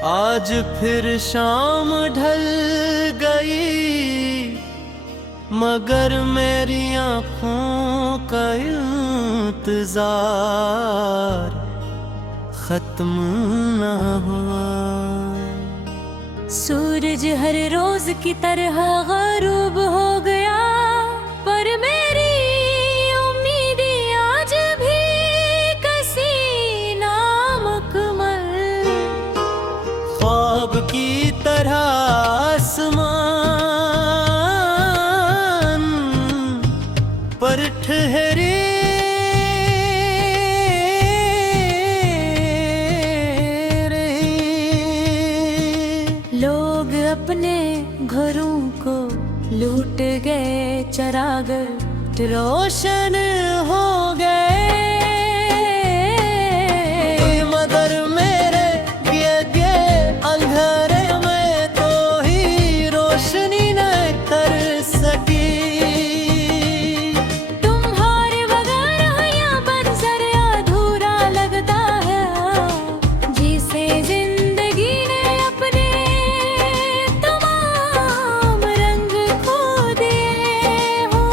आज फिर शाम ढल गई, मगर मेरी आँखों का इंतजार खत्म ना हुआ। सूरज हर रोज की तरह गरूब हो गया, पर मेरी उम्मीदें आज भी कसी नामुकम्मल। ख्वाब की तरह आसमान पर ठहरे लोग अपने घरों को लूट गए, चरागर रोशन हो गए, मगर मेरे ये अंधेरे में तो ही रोशनी न कर सकी। तुम्हारे बगैर यहाँ मंजर अधूरा लगता है, जिसे जिंदगी ने अपने तमाम रंग खो दिए हो।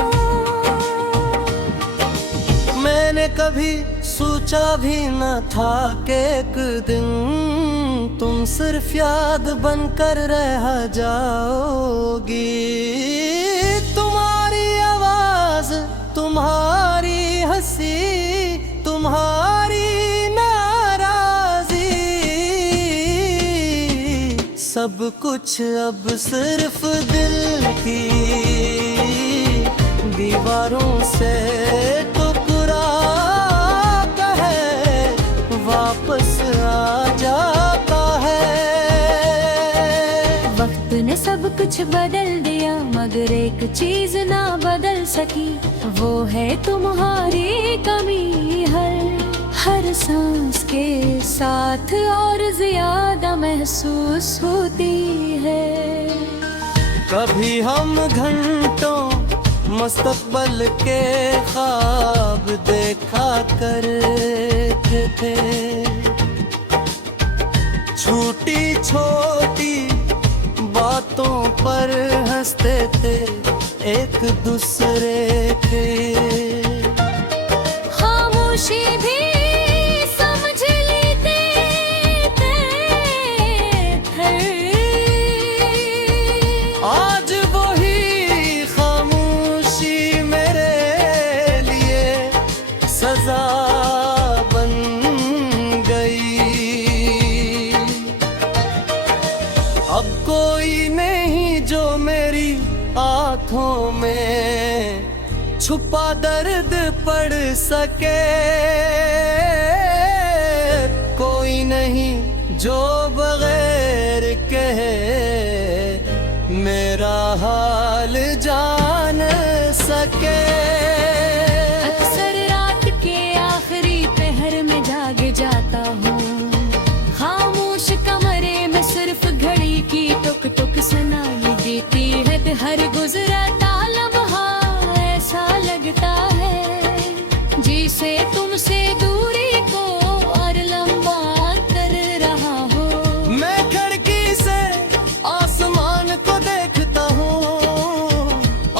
मैंने कभी सोचा भी न था कि एक दिन तुम सिर्फ याद बनकर रह जाओगी। तुम्हारी आवाज, तुम्हारी हंसी, तुम्हारी नाराजी, सब कुछ अब सिर्फ दिल की दीवारों से टुकरा है वापस आ जाता है। वक्त ने सब कुछ बदल दिया, मगर एक चीज ना बदल सकी, वो है तुम्हारी कमी। हर सांस के साथ और ज्यादा महसूस होती है। कभी हम घंटों मुस्तकबल के ख्वाब देखा करते थे, छोटी छोटी बातों पर हंसते थे एक दूसरे के। खामोशी भी समझ लेते थे। आज वही खामोशी मेरे लिए सजा बन गई। अब कोई नहीं जो मेरी आँखों में छुपा दर्द पढ़ सके, कोई नहीं जो बगैर कहे मेरा हाल जान सके। अक्सर रात के आखिरी पहर में जाग जाता हूँ, खामोश कमरे में सिर्फ घड़ी की टुक टुक सुनाई देती है। हर गुजरता लम्हा ऐसा लगता है, जिसे तुमसे दूरी को और लंबा कर रहा हो। मैं खिड़की से आसमान को देखता हूँ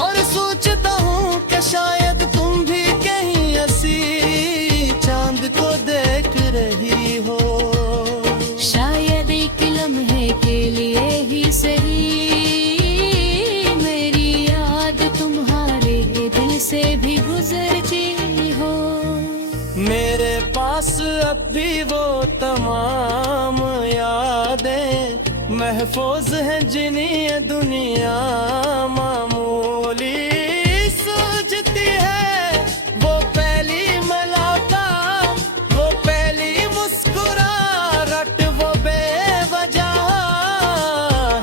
और सोचता हूँ कि शायद तुम भी कहीं ऐसी चांद को देख रही हो। शायद एक लम्हे के लिए ही सही, मेरी याद तुम्हारे दिल से भी गुजरती हो। मेरे पास अब भी वो तमाम यादें महफूज हैं जिन्हें ये दुनिया मामूली सूझती है। वो पहली मुलाकात, वो पहली मुस्कुराहट, वो बेवजह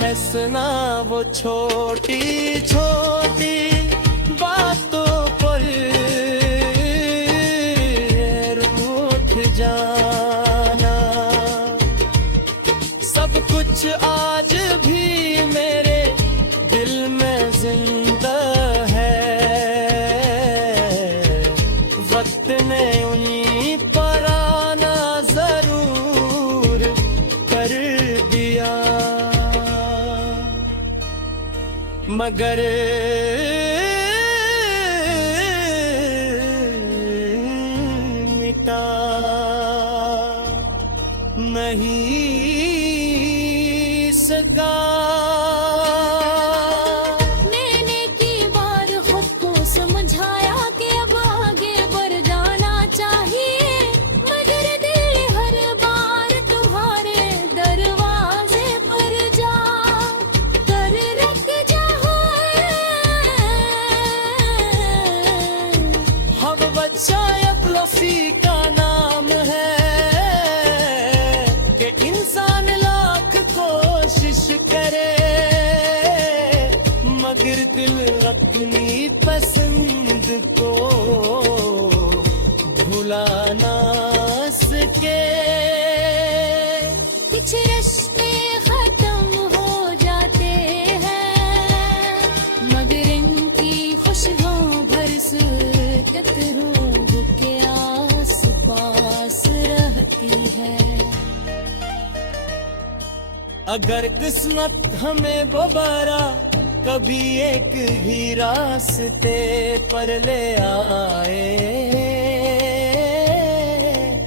है सुना, वो छोटी छोटी बातों पर रूठ जाना। सब कुछ आज भी मेरे दिल में जिंदा है, वक्त ने उन्हीं पर आना जरूर कर दिया। मगर मिटा नहीं सका। मैंने की बार खुद को समझाया कि अब आगे बढ़ जाना चाहिए, मगर दिल हर बार तुम्हारे दरवाजे पर जा कर रख जाओ। हम बच्चा लफी का नाम है कि इंसान लाख कोशिश करे, मगर दिल अपनी पसंद को भुला ना सके। कुछ रिश्ते खत्म हो जाते हैं, मगर इनकी खुशबू भरस कतरों के आस पास रहती है। अगर किस्मत हमें दोबारा कभी एक ही रास्ते पर ले आए,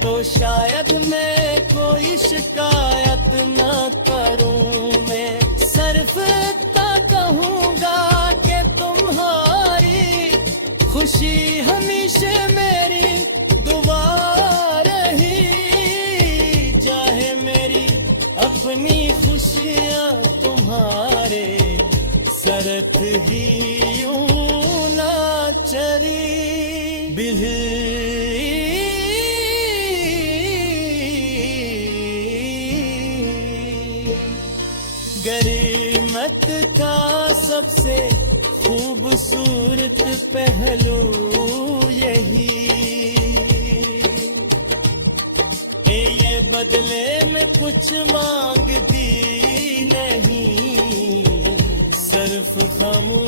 तो शायद मैं कोई शिकायत ना करूं। मैं सिर्फ इतना कहूंगा कि तुम्हारी खुशी हमेशा मेरी दुआ रही। चाहे मेरी अपनी खुशियां तुम्हारे सरत ही यूं ना चली। गरीमत का सबसे खूबसूरत पहलू यही ये बदले में कुछ मांगती नहीं, सिर्फ खामोश